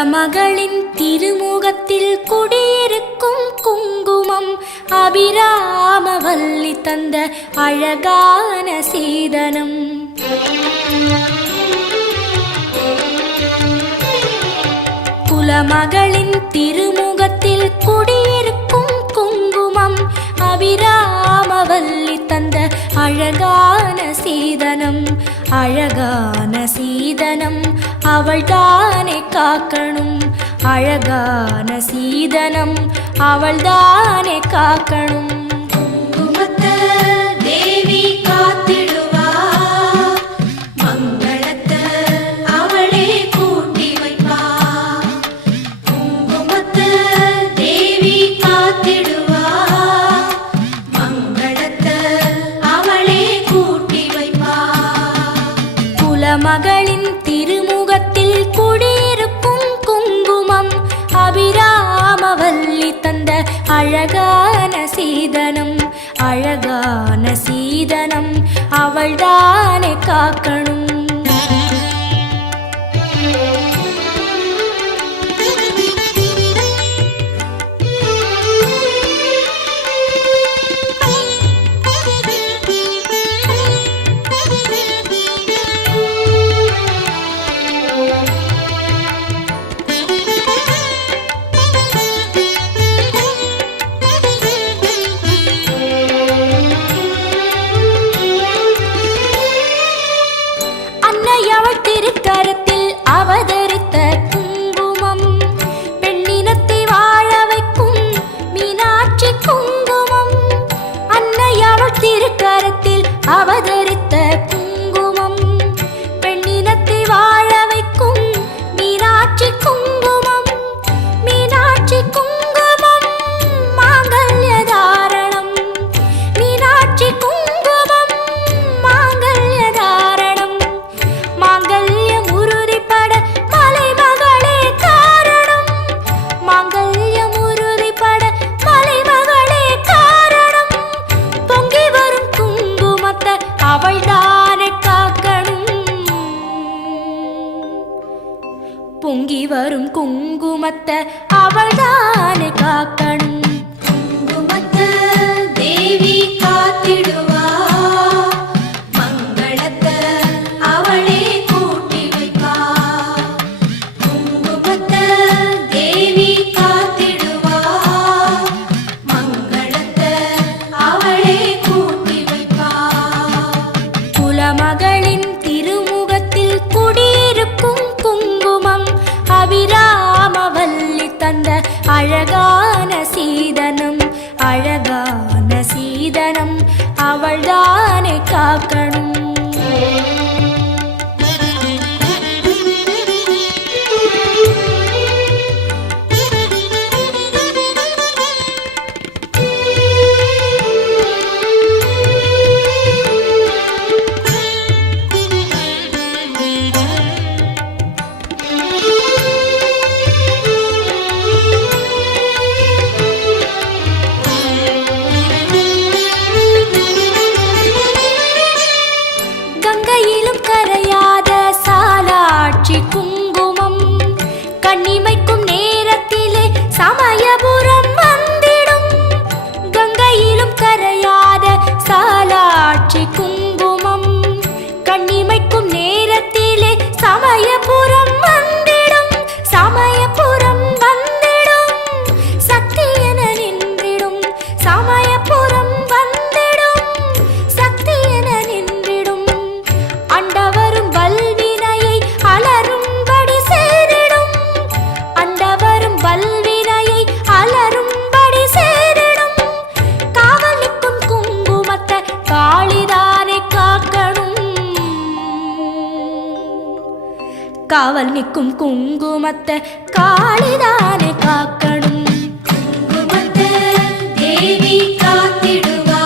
குலமகளின் திருமுகத்தில் குடியிருக்கும் குங்குமம் அபிராமவல்லி தந்த அழகான சீதனம். குலமகளின் திருமுகத்தில் குடியிருக்கும் குங்குமம் அபிராமவல்லி தந்த அழகான சீதனம். அழகான சீதனம் அவள்தானே காக்கணும். அழகான சீதனம் அவள்தானே காக்கணும். குங்குமத்தை தேவி காத்திடுவா, மங்களத்தை அவளே கூட்டி வைப்பா. குங்குமத்தை தேவி காத்திடுவா, மங்களத்தை அவளே கூட்டி வைப்பா. குலமகளின் திருமுகத்தில் குடியிருக்கும் குங்குமம் அபிராமவல்லி தந்த அழகான சீதனம். அழகான சீதனம் அவள்தானே காக்கணும். திருக்கரத்தில் அவதரித்த குங்குமம் பெண்ணினத்தை வாழ வைக்கும் மீனாட்சி குங்குமம். அன்னை அவள் திருக்கரத்தில் அவதரித்த குங்குமம் பெண்ணினத்தை வாழ வைக்கும் மீனாட்சி குங்குமம். மீனாட்சி குங்குமம் மாங்கல்ய தாரணம். மீனாட்சி குங்குமம் மாங்கல்ய தாரணம். மாங்கல்யம் உறுதிப்பட மலைமகளே காரணம். மாங்கல்யம் உறுதிப்பட மலைமகளே காரணம். பொங்கி வரும் குங்குமத்தை அவள்தானே காக்கணும். பொங்கி வரும் குங்குமத்தை அவள்தானே காக்கணும். குங்குமத்தை தேவி காத்திடுவா, மங்களத்தை அவளே கூட்டி வைப்பா. குங்குமத்தை தேவி காத்திடுவா, மங்களத்தை அவளே கூட்டி வைப்பா. குலமகளின் திருமுகத்தில் குடியிருக்கும் குங்குமம் அபிராமவல்லி தந்த அழகான சீதனம். அழகான சீதனம் அவள்தானே காக்கணும். கங்கையிலும் கரையாத சாலாட்சி குங்குமம் கண்ணிமைக்கும் நேரத்திலே சமயபுரம் வந்திடும். கங்கையிலும் கரையாத சாலாட்சி குங்குமம் கண்ணிமைக்கும் நேரத்திலே சமயபுரம் வந்திடும். சமயபுரம் வந்திடும். சக்தி என நின்றிடும். சமயபுரம் வந்திடும். சக்தி என நின்றிடும். அண்டவரும் வல்வினையை அலரும்படி செய்திடும். அண்டவரும் வல்வினையை அலரும்படி செய்திடும். காவல் நிற்கும் குங்குமத்தை காளிதானே காக்கணும். காவல் நிற்கும் குங்குமத்தை காளிதானே காக்கணும். குங்குமத்தை தேவி காத்திடுவா,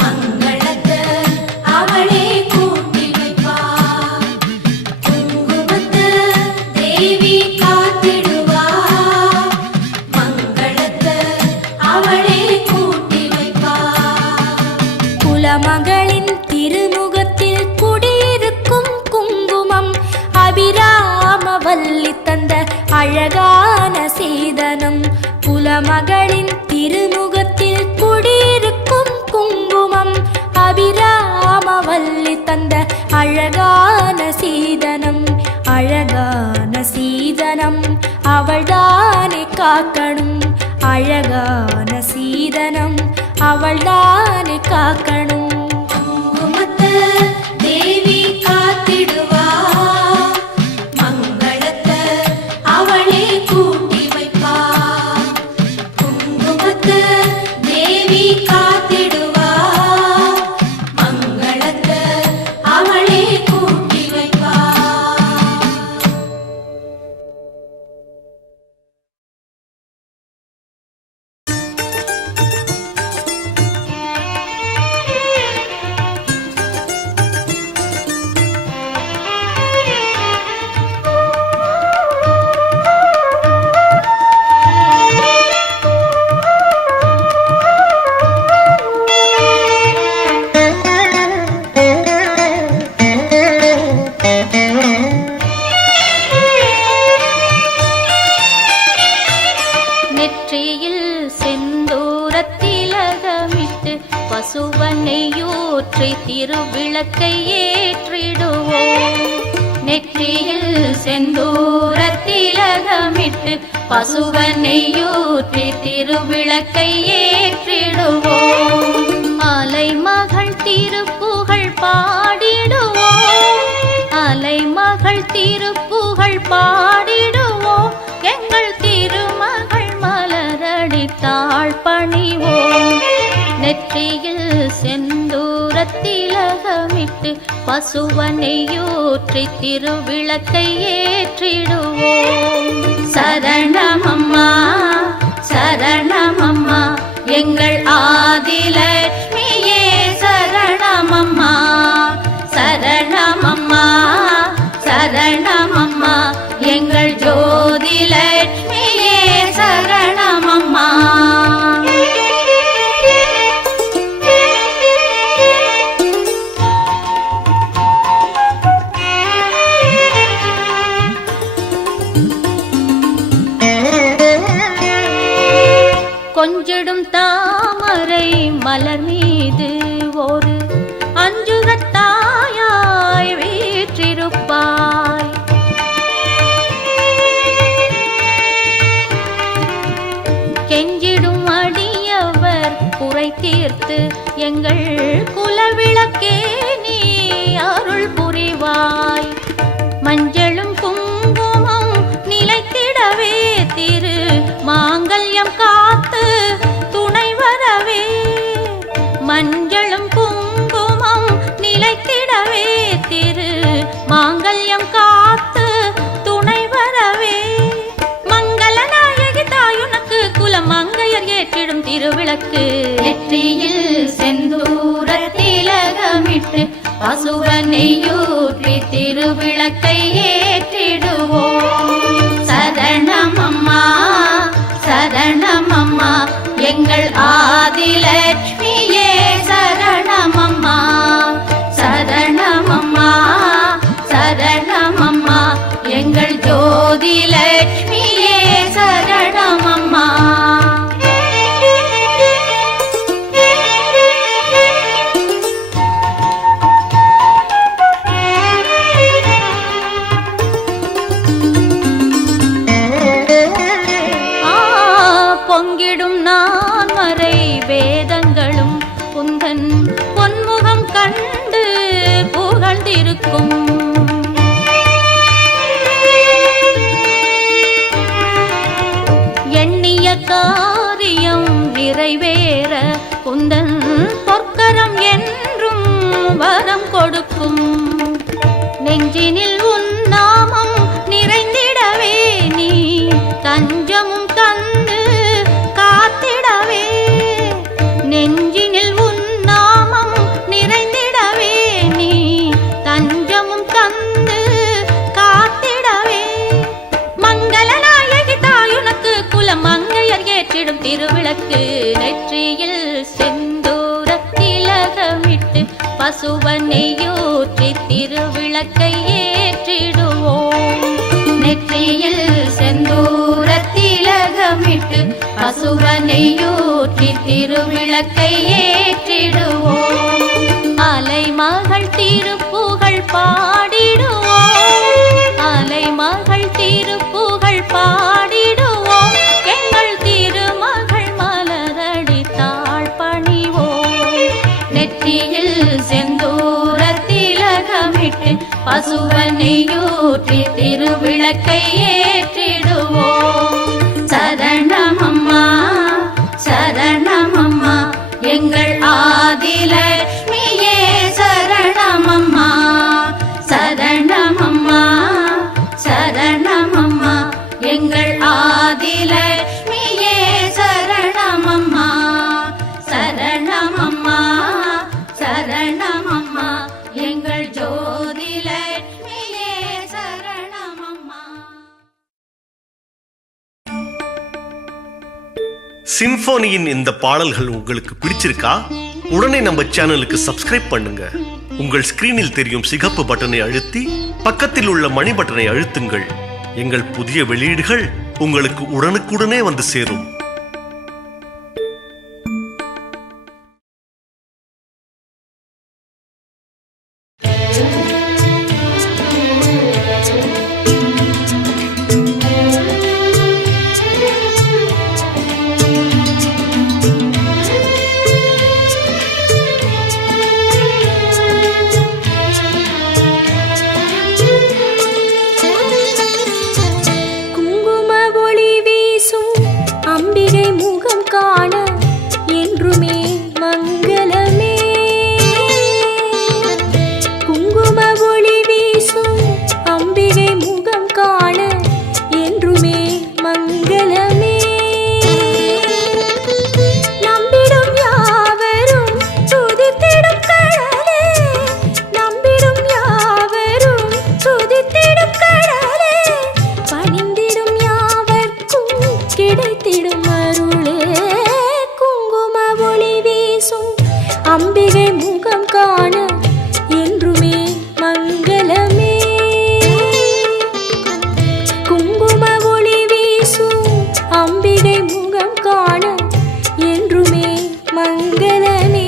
மங்களத்தை அவளே கூட்டி வைப்பா. குங்குமத்தை தேவி காத்திடுவா, மங்களத்தை அவளே கூட்டி வைப்பா. குலமகளின் திருமுகத்தில் குடியிருக்கும் குங்குமம் அபிராமவல்லி தந்த குலமகளின் திருமுகத்தில் குடியிருக்கும் குங்குமம் அபிராமவல்லி தந்த அழகான சீதனம், அழகான சீதனம் அவள்தானே காக்கணும், அழகான சீதனம் அவள்தானே காக்கணும். குங்குமத்தை தேவி காத்திடுவா, மங்களத்தை அவளே கூட்டி வைப்பா. குங்குமத்தை தேவி காத்திடுவா, மங்களத்தை அவளே கூட்டி வைப்பா. நெற்றியில் செந்தூரத்திலகமிட்டு பசுவனையூற்றி திருவிளக்கை ஏற்றிடுவோம். நெற்றியில் செந்தூரத்திலகமிட்டு பசுவனையூற்றி திருவிளக்கை ஏற்றிடுவோம். அலைமகள் திருப்புகழ் பாடிடுவோம், அலைமகள் திருப்புகழ் பாடிடுவோம். எங்கள் திருமகள் மலரடித்தாள் பணிவோம். நெற்றியில் செந்தூரத்திலகமிட்டு பசுவனையூற்றி திருவிளக்கை ஏற்றிடுவோம். சரணமம்மா சரணமம்மா எங்கள் ஆதிலட்சுமியே சரணமம்மா, சரணமம்மா சரணமம்மா எங்கள் ஜோதிலட்சுமியே சரணமம்மா. கொஞ்சிடும் தாமரை மலர் மீது ஒரு அஞ்சுகத்தாயாய் வீற்றிருப்பாய். கெஞ்சிடும் அடியவர் குறை தீர்த்து எங்கள் குலவிளக்கே நீ அருள் புரிவாய். மஞ்சளும் குங்குமம் நிலைத்திடவே திரு மாங்கல்யம் காத்து துணை வரவே. மஞ்சளும் குங்குமம் நிலைத்திடவே திரு மாங்கல்யம் காத்து துணை வரவே. மங்கள நாயகி தாயுனக்கு குலமங்கையர் ஏற்றிடும் திருவிளக்கு. நெற்றியில் செந்தூரத்திலகமிட்டு பசுவனையூற்றி திருவிளக்கை ஏற்றிடுவோம். சரணமம்மா சரணமம்மா எங்கள் ஆதிலட்சுமியே சரணமம்மா, சரணமம்மா சரணமம்மா எங்கள் ஜோதிலட்சுமியே சரணமம்மா. பொங்கிடும் நான்மறை வேதங்களும் குந்தன் பொன்முகம் கண்டு புகழ்ந்திருக்கும். எண்ணிய காரியம் நிறைவேற குந்தன் பொற்கரம் என்றும் வரம் கொடுக்கும். நெஞ்சினில் உன் நாமம் நிறைந்திடவே நீ தஞ்சமும் தந்து காத்திடவே. நெஞ்சினில் உன் நாமம் நிறைந்திடவே நீ தஞ்சமும் தந்து காத்திடவே. மங்கள நாயகி தாயுனக்கு குலமங்கையர் ஏற்றிடும் திருவிளக்கு. நெற்றியில் செந்தூரத்திலகமிட்டு பசுவனையூற்றி திருவிளக்கை ஏற்றிடுவோம். நெற்றியில் செந்தூரத்திலகமிட்டு பசுவனையூற்றி திருவிளக்கை ஏற்றிடுவோம். அலைமகள் திருப்புகழ் பாடிடுவோம். அலைமகள் திருப்புகழ் பாடிடுவோம். எங்கள் திருமகள் மலரடி தாழ் பணிவோம். நெற்றியில் செந்தூர திலகமிட்டு பசுவனையூற்றி திருவிளக்கை ஏற்றிடுவோம். சரணமம்மா சரணமம்மா எங்கள் ஆதிலட்சுமியே சரணமம்மா. சரணமம்மா சரணமம்மா எங்கள் ஆதிலட்சுமியே சரணமம்மா. சரணமம்மா சரணமம்மா எங்கள் ஜோதிலட்சுமியே சரணமம்மா. சிம்போனியின் இந்த பாடல்கள் உங்களுக்கு பிடிச்சிருக்கா? உடனே நம்ம சேனலுக்கு சப்ஸ்கிரைப் பண்ணுங்க. உங்கள் ஸ்கிரீனில் தெரியும் சிகப்பு பட்டனை அழுத்தி பக்கத்தில் உள்ள மணி பட்டனை அழுத்துங்கள். எங்கள் புதிய வெளியீடுகள் உங்களுக்கு உடனுக்குடனே வந்து சேரும். குங்கும ஒளி வீசும் அம்பிகை முகம் காண என்றுமே மங்களமே. குங்கும ஒளி வீசும் அம்பிகை முகம் காண என்றுமே மங்களமே. நம்பிடும் யாவரும் துதித்திடும் கடலே. நம்பிடும் யாவரும் துதித்திடும் கடலே. பணிந்திடும் யாவர்க்கும் கிடைத்திடும் அருளே. குங்கும ஒளி வீசும் அம்பிகை முகம் காண என்றுமே மங்களமே. குங்கும ஒளி வீசும் அம்பிகை முகம் காண என்றுமே மங்களமே.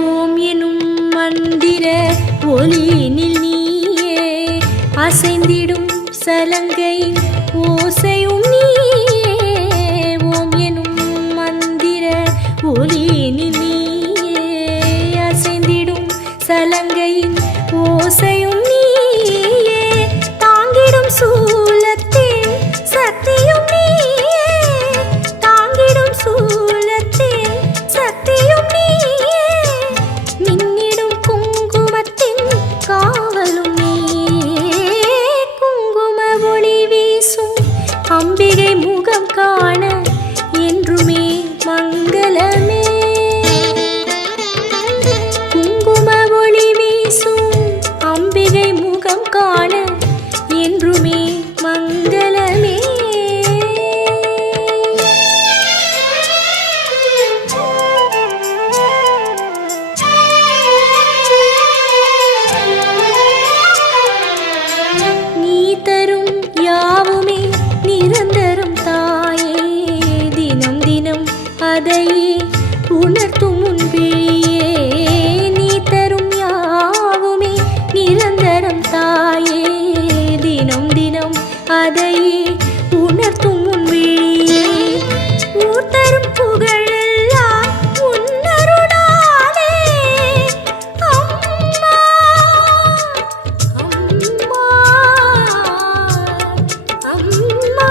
ஓம் எனும் மந்திர ஒலியினில் நீயே அசைந்திடும் சலங்கை ஓசையும் நீயே. ஓம் எனும் மந்திர ஒலியினில் நீயே அசைந்திடும் சலங்கையின் ஓசையும் நீயே. தாங்கிடும் சூலத்தின் சக்தியும் நீயே. தாங்கிடும் சூலத்தின் சக்தியும் நீயே. மின்னிடும் குங்குமத்தின் காவலும் நீயே. குங்கும ஒளி வீசும் அம்பிகை முகம் காண என்றுமே மங்களமே. குங்கும ஒளி வீசும் அம்பிகை முகம் காண என்றுமே மங்களமே. நீ தரும் யாவுமே நிரந்தரம் தாயே. தினம் தினம் அதையே உணர்த்தும் உன் விழியே. நீ தரும் யாவுமே நிரந்தரம் தாயே. தினம் தினம் அதையே உணர்த்தும் உன் விழியே. ஊர் தரும் புகழெல்லாம் உன்னருளாலே. அம்மா அம்மா அம்மா.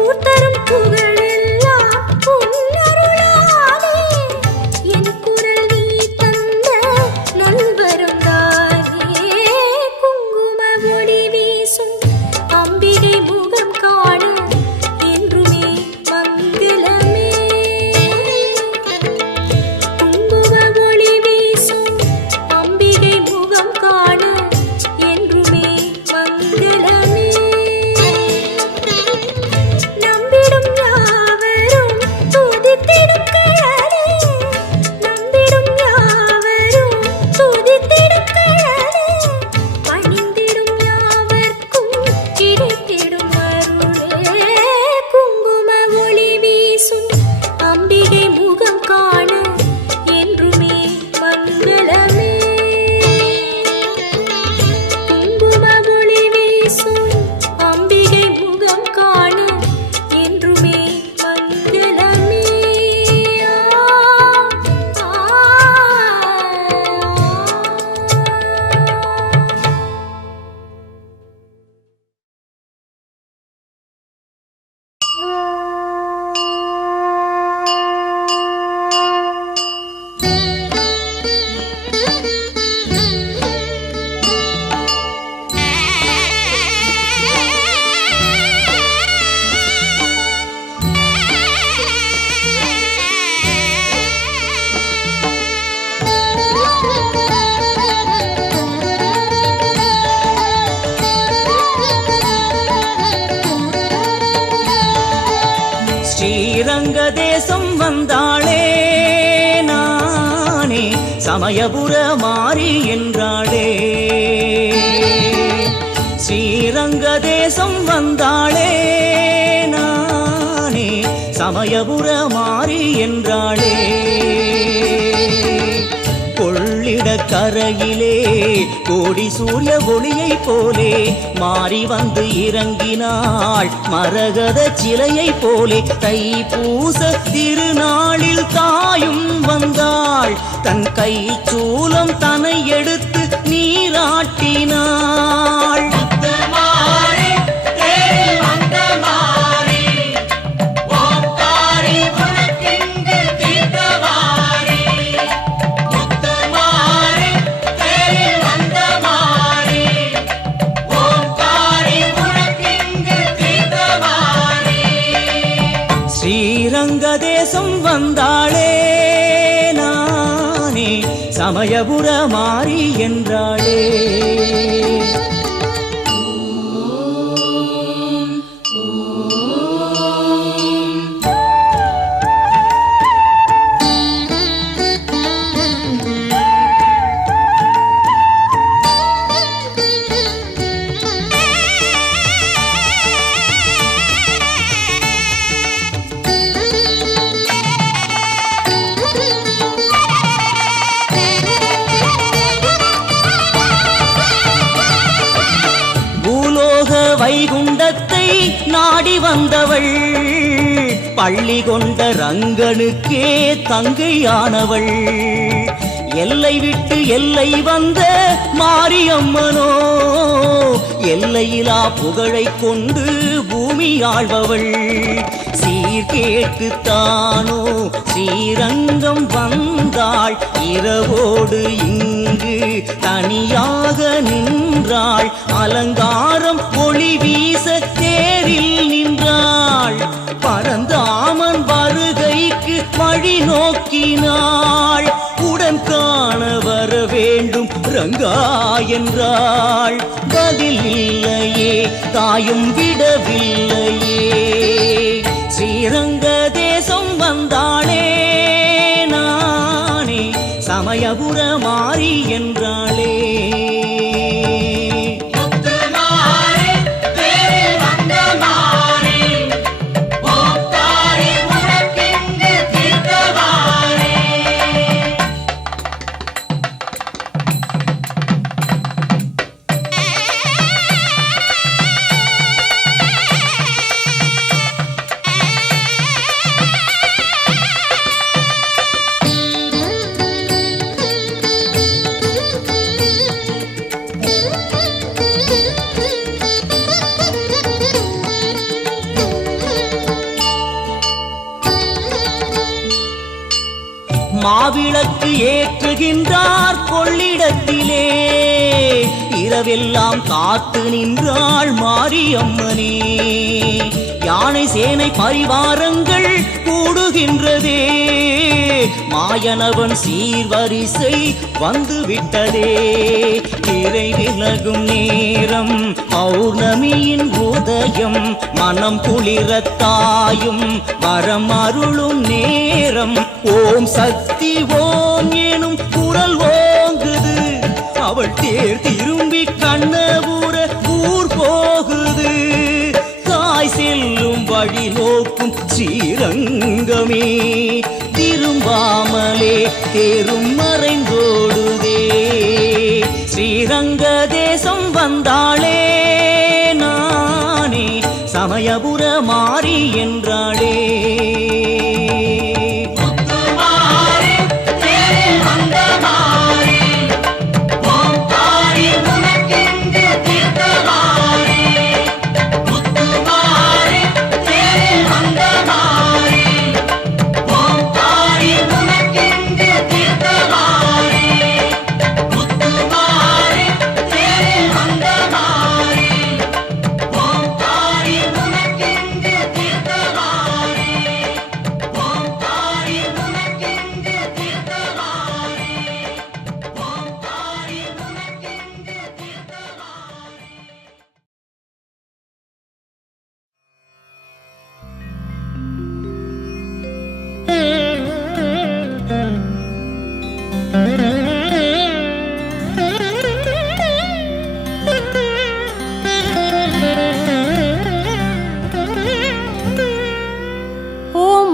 ஊர் தரும் புகழெல்லாம் உன்னருளாலே. வீசும் அம்பிகை முகம் காண என்றுமே மங்களமே. குங்கும ஒளி வீசும் அம்பிகை முகம் காண என்றுமே மங்களமே. ஸ்ரீரங்க தேசம் வந்தாளே நானே சமயபுர மாறி என்றாளே. ஸ்ரீரங்க தேசம் வந்தாளே நானே சமயபுர மாறி என்றாளே. கொள்ளிட கரையிலே கோடி சூரிய ஒளியை போலே மாறி வந்து இறங்கினாள் மரகத சிலையை போலே. தைப்பூச திருநாளில் தாயும் வந்தாள் தன் கை சூலம் தன்னை எடுத்து நீராட்டினாள். ஸ்ரீரங்க தேசம் வந்தாளே நானே சமயபுர மாறி என்றாளே. வைகுண்டத்தை நாடி வந்தவள் பள்ளி கொண்ட ரங்கனுக்கே தங்கையானவள். எல்லை விட்டு எல்லை வந்த மாரியம்மனோ எல்லையிலா புகழை கொண்டு பூமி ஆழ்பவள். சீர்கேட்டுத்தானோ ஸ்ரீரங்கம் வந்தாள் இரவோடு இங்கு தனியாக நின்றாள். அலங்காரம் ஒளி வீச தேரில் நின்றாள். பரந்தாமன் வருகைக்கு வழி நோக்கினாள். உடன் காண வர வேண்டும் ரங்கா என்றாள். பதில் இல்லையே தாயும் விடவில்லையே. ஸ்ரீரங்க தேசம் வந்தாளே நானே சமயபுர மாறி என்றாளே. மாவிளக்கு ஏற்றுகின்றார் கொள்ளிடத்திலே இரவெல்லாம் காத்து நின்றாள் மாரியம்மனே. யானை சேனை பரிவாரங்கள் கூடுகின்றதே. மாயனவன் சீர்வரிசை வந்து விட்டதே. திரை விலகும் நேரம் பௌர்ணமியின் உதயம். மனம் குளிரத்தாயும் வரம் அருளும் நேரம். ஓம் சக்தி ஓம் எனும் குரல் ஓங்குது. அவள் தேர் திரும்பி கண்ணபுர ஊர் போகுது. தாய் செல்லும் வழி நோக்கும் ஸ்ரீ ஸ்ரீரங்கமே திரும்பாமலே தேரும் மறைந்தோடுதே ஸ்ரீரங்க தேசம் வந்தாளே நானே சமயபுர மாறி என்றாளே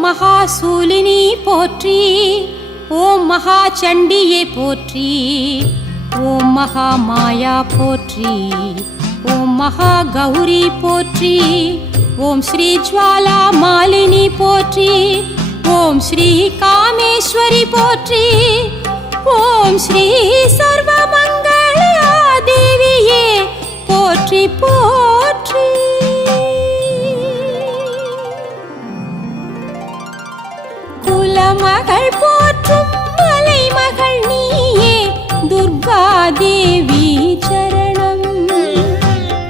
மகாசூலினி போற்றி, ஓம் மகா சண்டியே போற்றி, ஓம் மகா மாயா போற்றி, ஓம் மகா கௌரி போற்றி, ஓம் ஸ்ரீ ஜுவாலா மாலினி போற்றி, ஓம் ஸ்ரீ காமேஸ்வரி போற்றி, ஓம் ஸ்ரீ சர்வமங்கள தேவியே போற்றி போற்றி. குலமகள் போற்றும் மலைமகள் நீயே துர்கா தேவி சரணம்.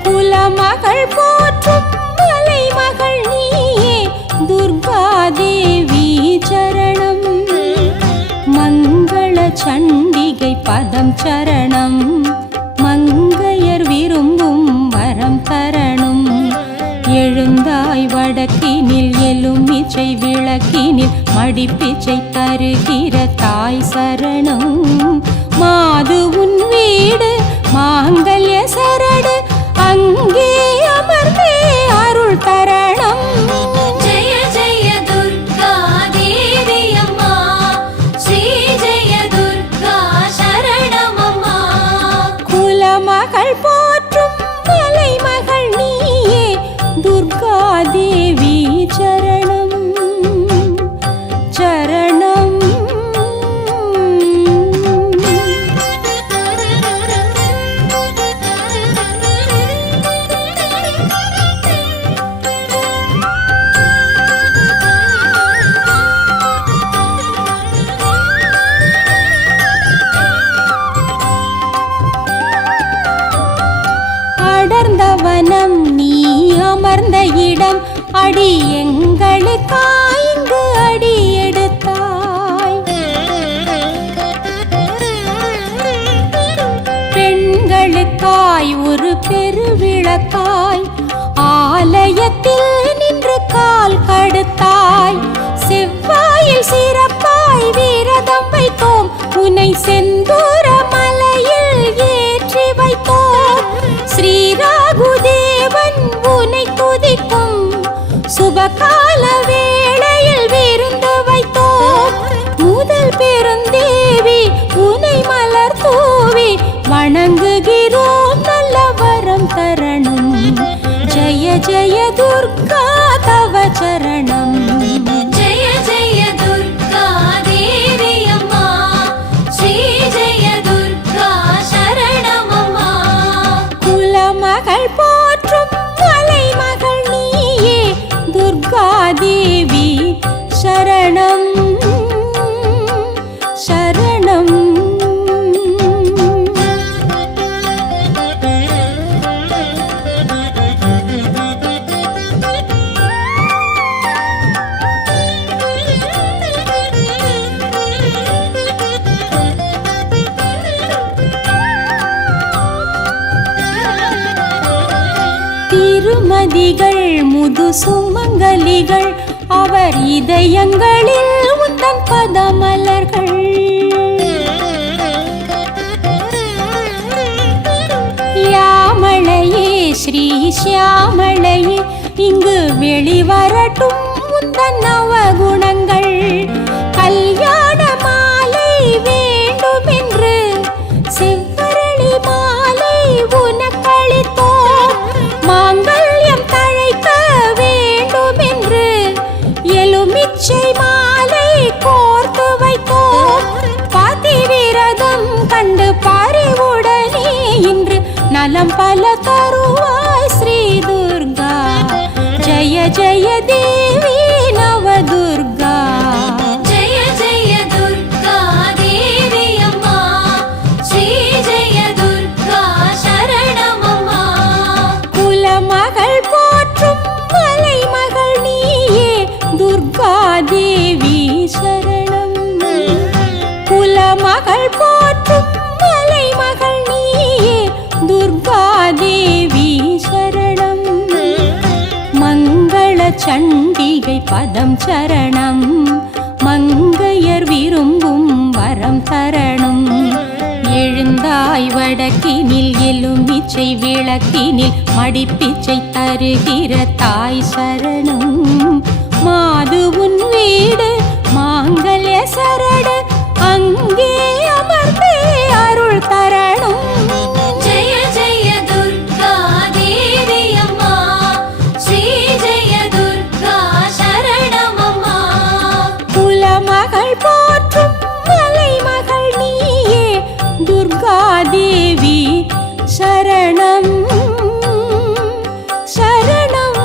குலமகள் போற்றும் மலைமகள் நீயே துர்கா தேவி சரணம். மங்கள சண்டிகை பதம் சரணம். மங்கையர் விரும்பும் வரம் தரணும். எழுந்தாய் வடக்கினில் எலுமிச்சை விளக்கினில் மடிப்பிச்சை தருகிற தாய் சரணம். மாது உன் வீடு மாங்கல்ய சரடு அங்கே அமர்ந்தே அருள் தரணம். ஜெய ஜெய துர்கா தேவி அம்மா, ஸ்ரீ ஜெய துர்கா சரணம் அம்மா. குலமகள் போற்றும் மலைமகள் நீயே துர்கா தேவி சரணம் சரணம். அடர்ந்த வனம் நீ அமர்ந்த இடம் அடி எங்களுக்காய் இங்கு அடி எடுத்தாய். பெண்களுக்காய் ஒரு பெருவிளக்காய் ஆலயத்தில் நின்று கால் கடுத்தாய். செவ்வாயில் சிறப்பாய் விரதம் வைத்தோம் உன்னை செந்தூர மலையில் ஏற்றி வைத்தோம். ஸ்ரீராகுதேவன் உன்னை துதிக்கும் சுபகால வேளையில் விருந்து வைத்தோம். முதல் பெருந்தேவி உன்னை மலர் தூவி வணங்குகிறோம் நல்ல வரம் தரணும். ஜெய ஜெய துர்கா தவ சரணம். ஜெய ஜெய துர்கா தேவி அம்மா, ஸ்ரீ ஜெய துர்கா சரணம் அம்மா. குலமகள் போற்றும் மலைமகள் நீயே துர்கா தேவி சரணம் சரணம். திருமதிகள் முது சுமங்கலிகள் அவர் இதயங்களில் உந்தன் பதமலர்கள். யாமளையே ஸ்ரீ சியாமளையே இங்கு வெளிவரட்டும் உந்தன் உந்தன் நவகுணங்கள் கல்யாண மாலை வேண்டுமென்று செவ்வரளி மாலை உனக்களித்தோம் மாங்கல்யம் தழைக்க வேண்டுமென்று எலுமிச்சை மாலை கோர்த்து வைத்தோம் பதிவிரதம் கண்டு பறிவுடனே இன்று நலம் பல தருவாய் ஸ்ரீ துர்கா ஜய ஜய தேவி நவதுர்கா ஜெய ஜெய துர்கா தேவி அம்மா ஸ்ரீ ஜெய துர்கா சரணமம்மா குலமகள் போற்றும் மலைமகள் நீயே துர்கா தேவி சரணம் குலமகள் போற்றும் மலைமகள் நீயே துர்கா தேவி சரணம் மங்கள சண்டிகை பதம் சரணம் மங்கையர் விரும்பும் வரம் தரணும் எழுந்தாய் வடக்கினில் எலுமிச்சை விளக்கினில் மடிப்பிச்சை தருகிற தாய் சரணம் மாது உன் வீடு மாங்கல்ய சரடு அங்கே அமர்ந்தே அருள் தரணும் ஜெய ஜெய துர்கா தேவி அம்மா ஸ்ரீ ஜெய துர்கா சரணமம்மா குலமகள் போற்றும் மலைமகள் நீயே துர்கா தேவி சரணம் சரணம்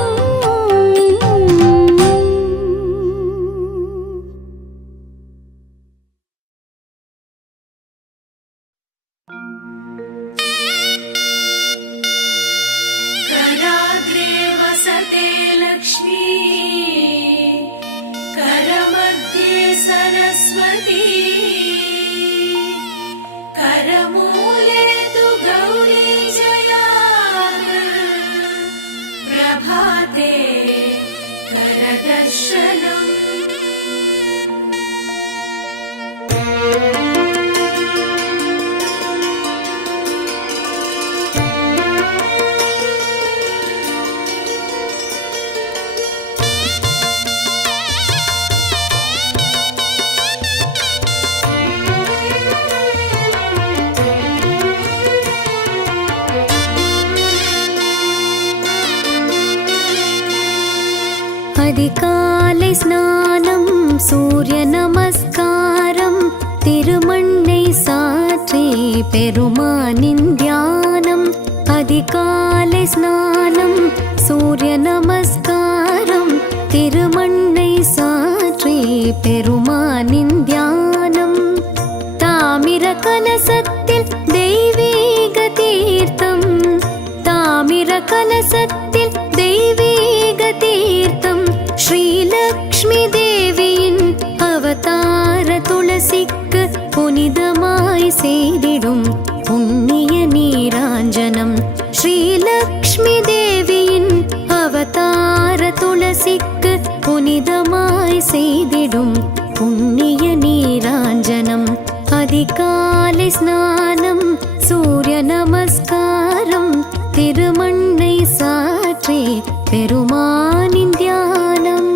कराग्रे वसते लक्ष्मी करमध्ये सरस्वती करमूले तु गौरी जया प्रभाते करदर्शनम् அதிகாலை ஸ்நானம் சூரிய நமஸ்காரம் திருமண்ணை சாற்றி பெருமானின் தியானம் அதிகாலை ஸ்நானம் சூரிய நமஸ்காரம் திருமண்ணை சாற்றி பெருமானின் தியானம் தாமிர கலசத்தில் தெய்வீக தீர்த்தம் தாமிர கலசத்தில் தெய்வீக தீர்த்தம் ஸ்ரீலக்ஷ்மி தேவியின் அவதார துளசிக்கு புனிதமாய் செய்திடும் புண்ணிய நீராஞ்சனம் ஸ்ரீலக்ஷ்மி தேவியின் அவதார துளசிக்கு புனிதமாய் செய்திடும் புண்ணிய நீராஞ்சனம் அதிகாலை ஸ்நானம் சூரிய நமஸ்காரம் திருமண்ணை சாற்றி பெருமானின் தியானம்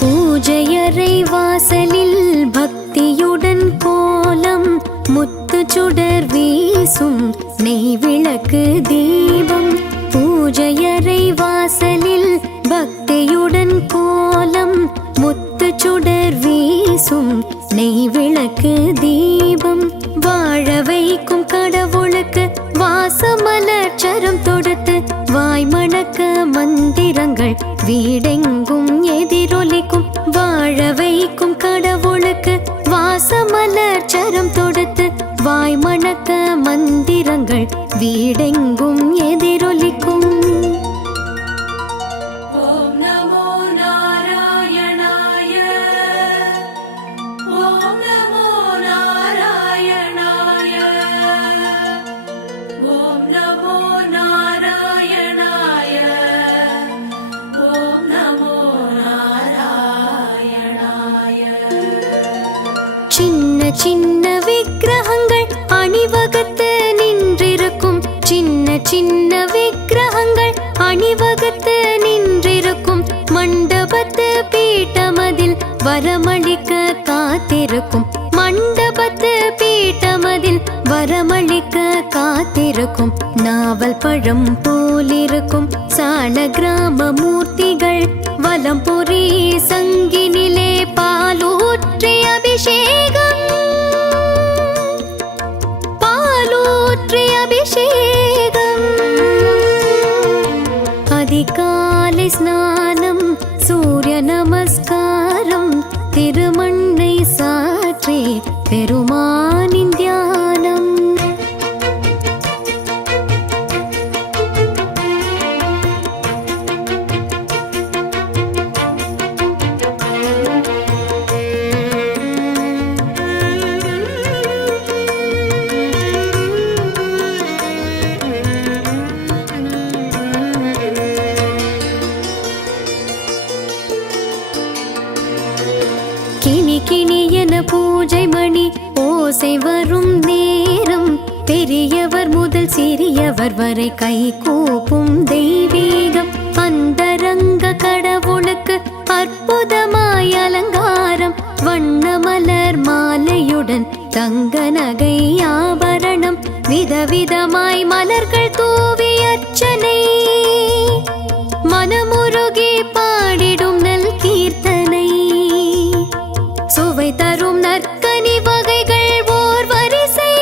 பூஜையறை வாசலில் பக்தியுடன் கோலம் முத்து சுடர் வீசும் நெய் விளக்கு தீபம் பூஜையறை வாசலில் பக்தியுடன் கோலம் முத்து சுடர் வீசும் நெய் விளக்கு தீபம் வாழ வைக்கும் கடவுளுக்கு வாசமலர் சரம் தொடுத்து வாய் மணக்க மந்திரங்கள் வீடெங்கும் எதிரொலிக்கும் வாழ வைக்கும் கடவுளுக்கு வாசமலர் சரம் தொடுத்து வாய் மணக்க மந்திரங்கள் வீடெங்கும் எதிரொலிக்கும் ஓம் நமோ நாராயணாய ஓம் நமோ நாராயணாய சின்ன விக்கிரகங்கள் அணிவகுத்து நின்றிருக்கும் மண்டபத்து பீட்டமதில் வரமளிக்க காத்திருக்கும் மண்டபத்து பீட்டமதில் வரமளிக்க காத்திருக்கும் நாவல் பழம் போலிருக்கும் சால கிராம மூர்த்திகள் வலம்புரி சங்கினிலே பாலூற்றி அபிஷேகம் பாலூற்றி அபிஷேகம் அதிகாலை ஸ்நானம் சூரிய நமஸ்காரம் திருமண்ணை சாற்றி பெருமானின் தியானம் கிணி கிணி என பூஜை மணி ஓசை வரும் நேரம் பெரியவர் முதல் சிறியவர் வரை கை கூப்பும் தெய்வீகம் அந்தரங்க கடவுளுக்கு அற்புதமாய் அலங்காரம் வண்ண மலர் மாலையுடன் தங்க நகை ஆபரணம் விதவிதமாய் மலர்கள் தூவி அர்ச்சனை மனமுருகி பாடிடும் நல் கீர்த்தனை சுவை தரும் நற்கனி வகைகள் ஓர் வரிசை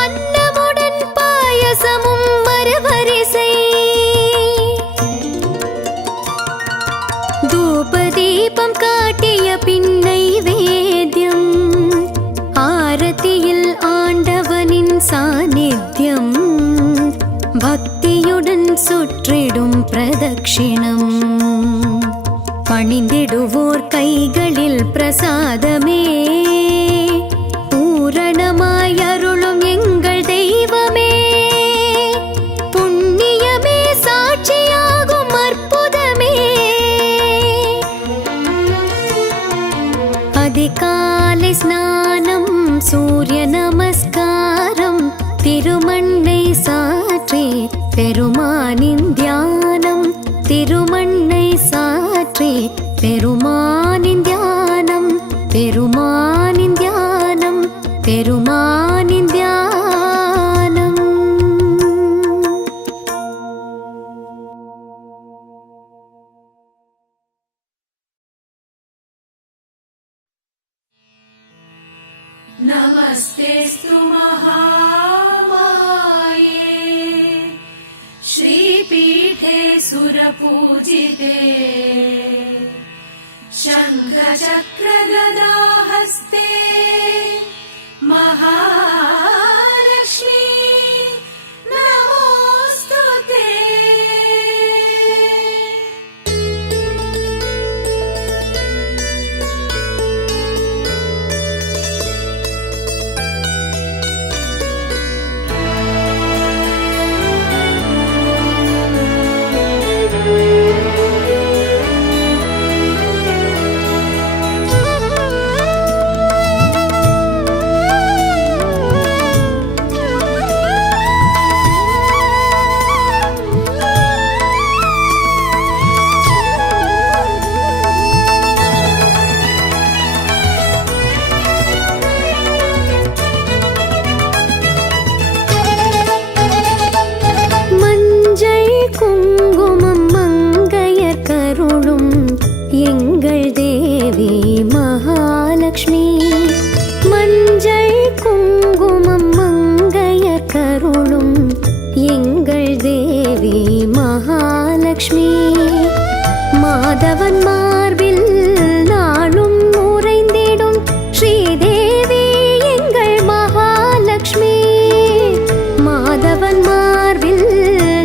அன்னமுடன் பாயசமும் மறுவரிசை தூப தீபம் காட்டிய பின்னை வேத்யம் ஆரத்தியில் ஆண்டவனின் சாநித்தியம் பக்தியுடன் சுற்றிடும் பிரதட்சிணம் பணிந்திடுவோர் கைகளில் பிரசாதமே பூரணமாய் அருளும் எங்கள் தெய்வமே புண்ணியமே சாட்சியாகும் அற்புதமே அதிகாலை ஸ்நானம் சூரிய நமஸ்காரம் திருமண்ணை சாற்றி பெருமானின் தியானம் திருமண்ணை சாற்றி பெருமானின் தியானம் பெருமானின் தியானம் பெருமானின் தியானம் नमस्तेस्तु महामाये श्रीपीठे सुरपूजिते शङ्खचक्रगदाहस्ते महालक्ष्मी नमोऽस्तु ते। மகாலட்சுமி மாதவன் மார்பில் நாளும் உறைந்திடும் ஸ்ரீதேவி எங்கள் மகாலட்சுமி மாதவன் மார்பில்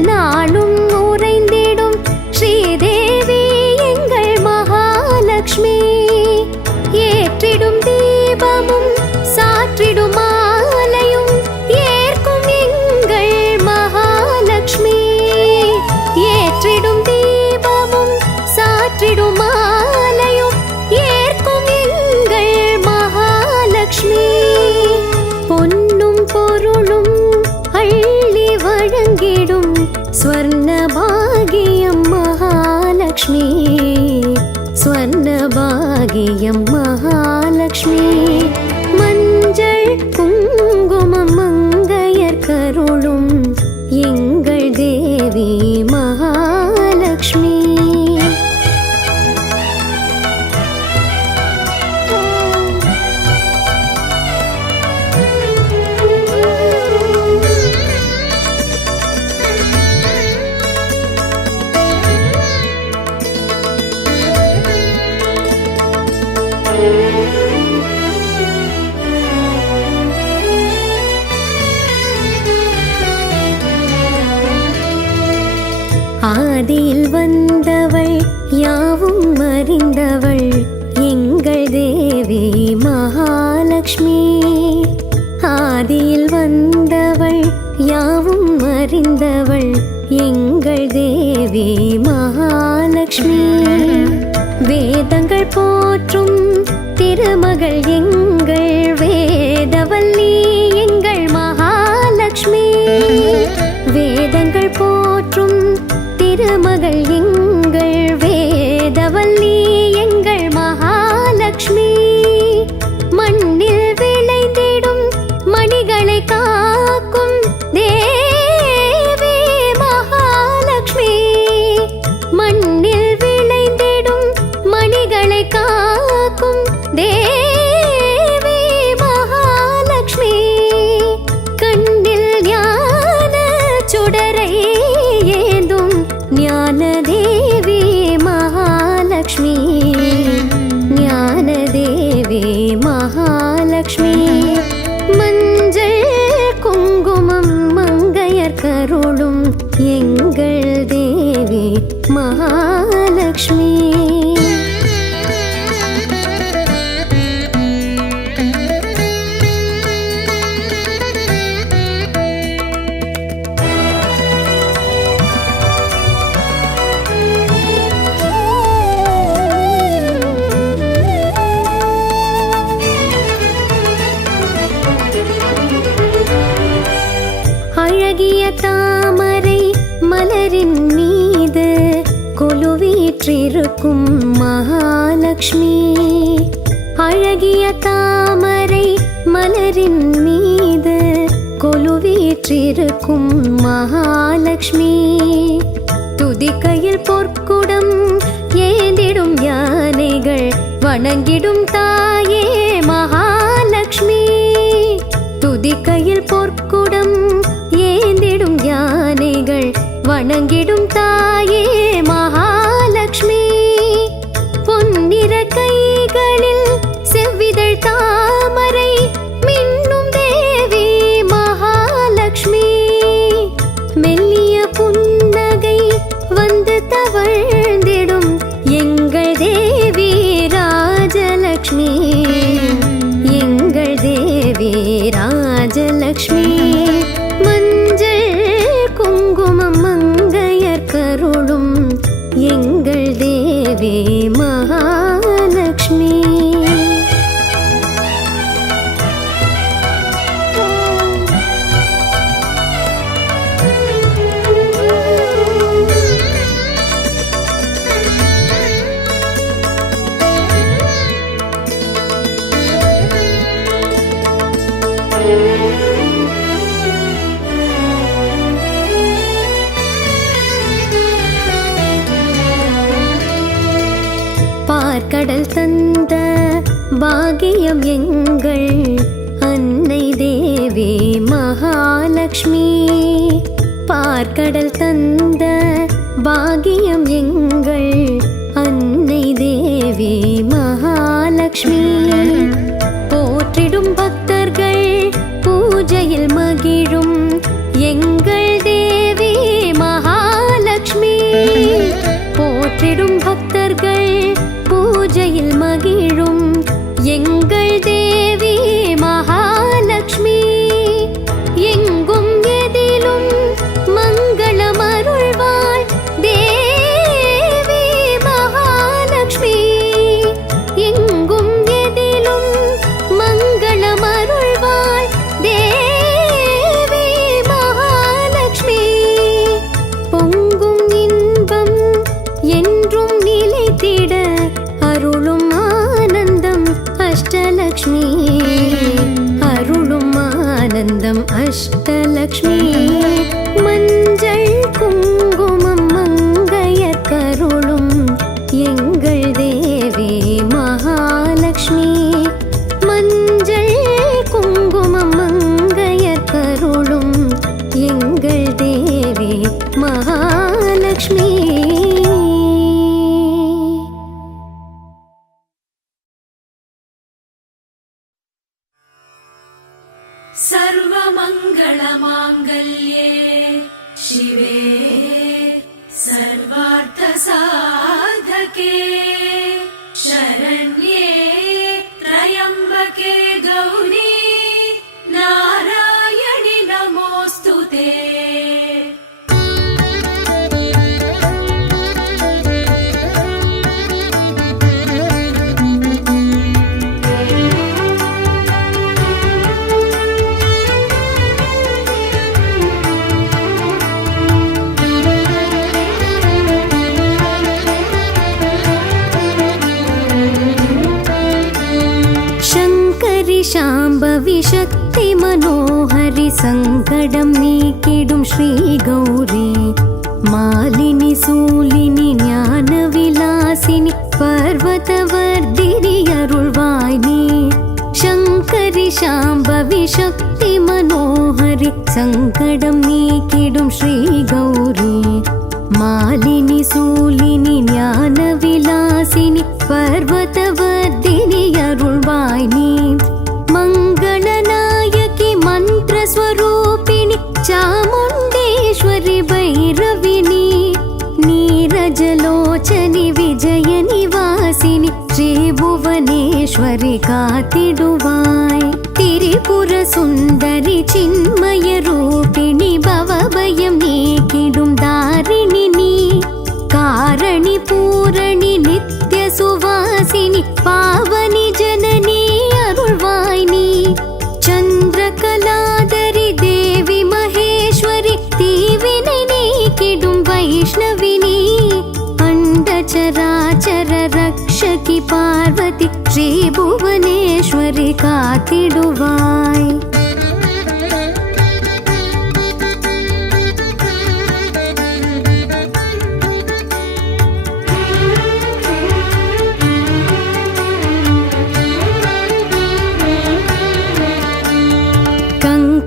நாளும் உறைந்திடும் ஸ்ரீதேவி எங்கள் மகாலட்சுமி ஏற்றிடும் தீபமும் சாற்றிடும் மாலையும் ஏற்கும் எங்கள் மகாலட்சுமி ஏற்றிடும் தீபமும் சாற்றிடும் மாலையும் ஏற்கும் எங்கள் மகாலட்சுமி பொன்னும் பொருளும் அள்ளி பொங்கிடும் ஸ்வர்ண பாகியம் மகாலட்சுமி ஸ்வர்ண பாகியம் மகாலட்சுமி மஞ்சள் குங்குமம் மங்கையர் கருளும் எங்கள் தேவி மகாலட்சுமி ஆதியில் வந்தவள் யாவும் அறிந்தவள் எங்கள் தேவி மகாலட்சுமி ஆதியில் வந்தவள் யாவும் அறிந்தவள் எங்கள் தேவி மகாலட்சுமி வேதங்கள் போற்றும் திருமகள் எங்கள் வேதவல்லி எங்கள் மகாலட்சுமி வேதங்கள் போற்றும் திருமகள் எங்கள் வேதவல்லி எங்கள் மகாலட்சுமி மண்ணில் விளைந்திடும் மணிகளை காக்கும் தேவி மகாலட்சுமி மண்ணில் விளைந்திடும் மணிகளை காக்கும் தேவி மகாலட்சுமி கண்ணில் ஞான சுடரை ஏந்தும் ஞான தேவி மகாலட்சுமி ஞான தேவி மகாலட்சுமி மஞ்சள் குங்குமம் மங்கையர் கருளும் எங்கள் தேவி மகாலட்சுமி அழகிய தாமரை மலரின் மீது கொலுவீற்றிருக்கும் மகாலட்சுமி அழகிய தாமரை மலரின் மீது கொலுவீற்றிருக்கும் மகாலட்சுமி துதிக்கையில் பொற்குடம் ஏந்திடும் யானைகள் வணங்கிடும் தாயே மகாலட்சுமி துதிக்கையில் பொற்குடம் ஏந்திடும் யானைகள் வணங்கிடும் தாயே மகாலட்சுமி பொன்னிற கைகளில் செவ்விதழ் தாமரை மின்னும் தேவி மகாலட்சுமி மெல்லிய புன்னகை வந்து தவழ்ந்திடும் எங்கள் தேவி ராஜலட்சுமி எங்கள் தேவி ராஜலட்சுமி மஞ்சள் குங்குமம் மங்கையர் கருளும் எங்கள் தேவி மகாலட்சுமி பார்க்கடல் தந்த பாகியம் எங்கள் அன்னை தேவி மகாலட்சுமி பார்க்கடல் தந்த பாகியம் எங்கள் அன்னை தேவி மகாலட்சுமி போற்றிடும் பக்தர்கள் பூஜையில் மகிழும் எங்கள் தேவி மகாலட்சுமி போற்றிடும் பக்தர்கள் பூஜையில் மகிழும் எங்கள் தேவி மகாலட்சுமி எங்கும் எதிலும் மங்களம் அருள்வாள் தேவி பதம் அஷ்டலக்ஷ்மி மஞ்சள் குங்குமம் மங்கையர் கருளும் எங்கள் தேவி மகாலட்சுமி மஞ்சள் குங்குமம் மங்கையர் கருளும் எங்கள் தேவி மகாலட்சுமி. सर्वमङ्गलमाङ्गल्ये शिवे सर्वार्थसाधके शरण्ये त्र्यम्बके गौरी नारायणि नमोऽस्तु ते. शाम्भवी शक्ति मनोहरि सङ्कटं नीकिडुं श्रीगौरी मालिनि सूलिनि ज्ञानविलासिनि पर्वतवर्धिनि अरुळ्वाय् शङ्करि शाम्भवी शक्ति मनोहरि सङ्कटं नीकिडुं श्रीगौरी मालिनि सूलिनि ज्ञानविलासिनि पर्वतवर्धिनि अरुळ्वाय् मंगलनायकि मंत्रस्वरूपिणि चामुण्डेश्वरि भैरविनि नीरजलोचनि विजयनिवासिनि श्रीभुवनेश्वरि कातिडुवाय् त्रिपुर सुन्दरि चिन्मय रूपिणि भवभयं नीकिडुं दारिणि नी कारणि पूरणि नित्य सुवासिनि पावनि जननी अरुळ्वाय् चन्द्रकलाधरि देवी महेश्वरि दीविनै नीकिडुं वैष्णविनि अण्डचराचर रक्षकि पार्वति श्रीभुवनेश्वरि कातिडुवाय्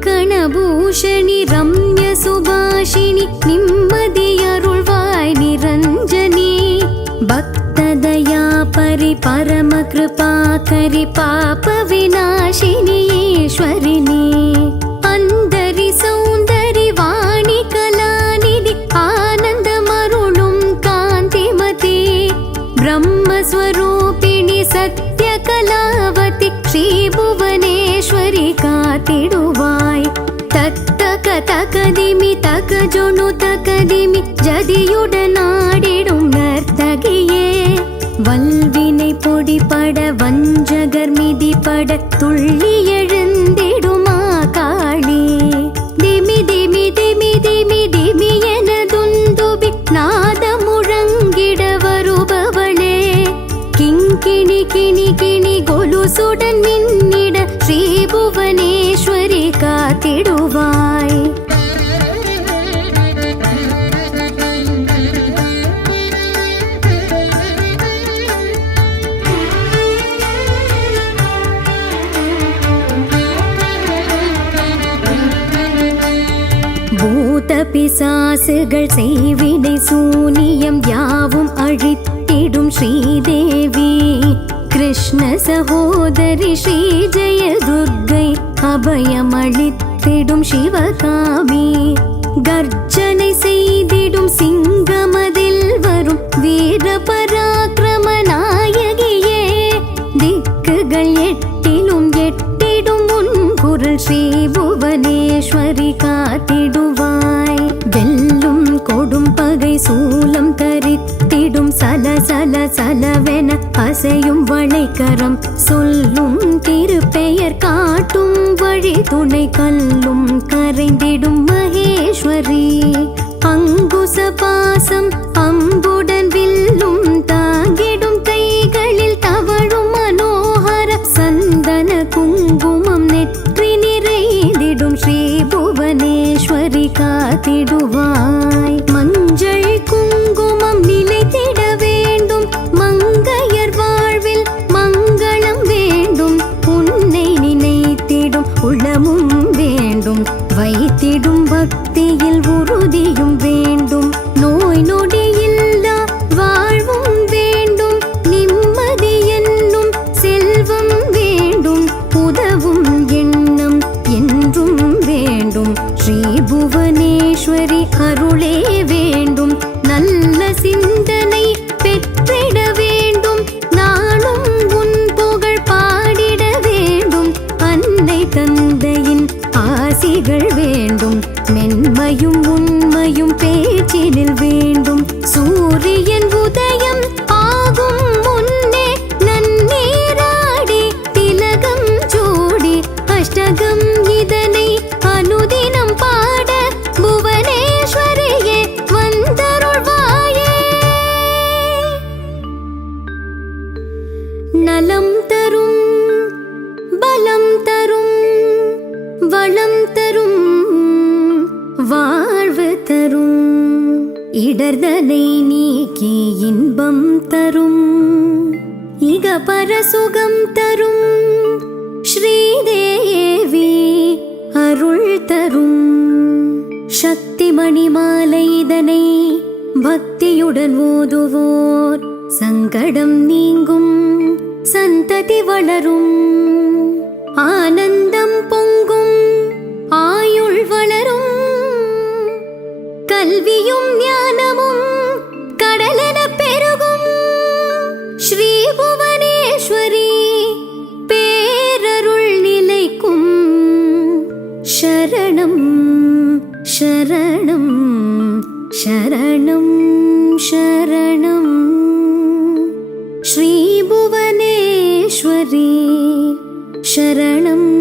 कंकणभूषणि रम्य सुभाषिणि निम्मदि अरुळ्वाय् निरञ्जनी भक्तदया परि परम कृपाकरि पाप विनाशिनि ईश्वरिनि अन्दरि सौन्दरि वाणि कलानिधि आनन्दमरुळुं कान्तिमती ब्रह्मस्वरूपिणि सत्यकलावति श्रीभुवनेश्वरि कातिडुवाय् तक्तक तकदिमि तकजोणु तकदिमि जदियुडनाडिडुं नर्तगिये वल्विनै पोडिपड वञ्जगर् मिदिपड तुल्लि எழுந்திடுமா காளி दिमि दिमि दिमि दिमि दिमि एन दुन्दुबि नाद मुழங்கிட வருபவளே किङ्किणि किणि किणि गोलुसुडन् मिन्निड श्रीभुवनेश्वरि कातिडुवाय् பூதபிசாசுகள் செய்வினை சூனியம் யாவும் அழித்திடும் ஸ்ரீதேவி கிருஷ்ண சகோதரி ஸ்ரீ ஜெய துர்க்கை அபயமளித்திடும் சிவகாமி கர்ஜனை செய்திடும் சிங்கமதில் வரும் வீர பராக்கிரம நாயகியே திக்குகள் எட்டிலும் எட்டிடும் உன் குரல் ஸ்ரீ புவனேஸ்வரி காத்திடுவாய் வெல்லும் கொடும் பகை சூலம் தரித்திடும் சல சல சலவென அசையும் வளைக்கரம் சொல்லும் திருப்பெயர் காட்டும் வழி துணை கல்லும் கரைந்திடும் மகேஸ்வரி அங்குச பாசம் அம்புடன் வில்லும் தாங்கிடும் கைகளில் தவழும் மனோகர சந்தன குங்குமம் நெற்றி நிறைந்திடும் ஸ்ரீ புவனேஸ்வரி காத்திடுவாய். மஞ்சள் குங்குமம் நிலைத்திட வேண்டும், மங்கையர் வாழ்வில் மங்களம் வேண்டும். உன்னை நினைத்திடும் உள்ளமும் வேண்டும், வைத்திடும் பக்தியில் உறுதியும் வேண்டும். நோய் நொடி இல்லா வாழ்வும் வேண்டும், நிம்மதி என்னும் செல்வம் வேண்டும். உதவும் எண்ணம் என்றும் வேண்டும், ஸ்ரீ புவனேஸ்வரி அருளே வேண்டும். நல்ல சிந்தனை பெற்றிட வேண்டும், நாளும் உன் புகழ் பாடிட வேண்டும். அன்னை தந்தையின் ஆசிகள் வேண்டும், மென்மையும் உண்மையும் பேச்சினில் வேண்டும். சூரியன் உதயம் ஆகும் முன்னே நன்னீராடி திலகம் சூடி அஷ்டகம் இதனை அனுதினம் பாட புவனேஸ்வரியே வந்தருள்வாயே. நலம் தரும் பலம் தரும் வளம் தரும் வாழ்வு தரும், இடர்தனை நீக்கி இன்பம் தரும், இக பரசுகம் தரும். ஸ்ரீதேவி அருள் தரும். சக்தி மணிமாலை இதனை பக்தியுடன் ஓதுவோர் சங்கடம் நீங்கும், சந்ததி வளரும், ஆனந்தம் பொங்கும், ஆயுள் வளரும். கல்வியும் ஞானமும் கடலென பெருகும். ஸ்ரீ புவனேஸ்வரி பேரருள் நிலைக்கும். சரணம் சரணம் சரணம் சரணம் ஸ்ரீ புவனேஸ்வரி சரணம்